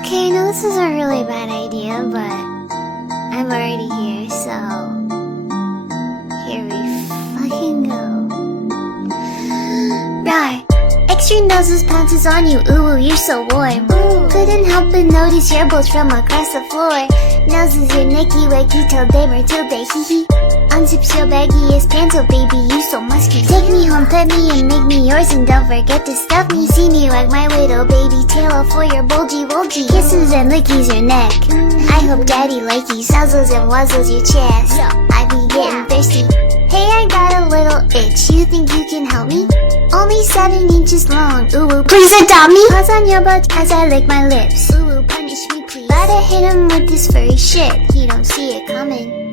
Okay, I know this is a really bad idea, but I'm already here, so here we fucking go. Rawr. Extra noses pounces on you, ooh, you're so warm. Couldn't help but notice your bolts from across the floor. Noses your necky wakey till day Matilda, hee hee. Unzips your baggiest pants, oh baby, you so musky. Take me home, pet me and make me yours, and don't forget to stuff me. See me wag my widow baby tail for your bulgy wulgy. Kisses and lickies your neck. I hope daddy likey suzzles and wuzzles your chest. I be getting thirsty. Hey, I got a little itch, you think you can help me? Only 7 inches long, ooh, please adopt me. Paws on your butt as I lick my lips. Ooh, punish me please. Gotta hit him with this furry shit, he don't see it coming.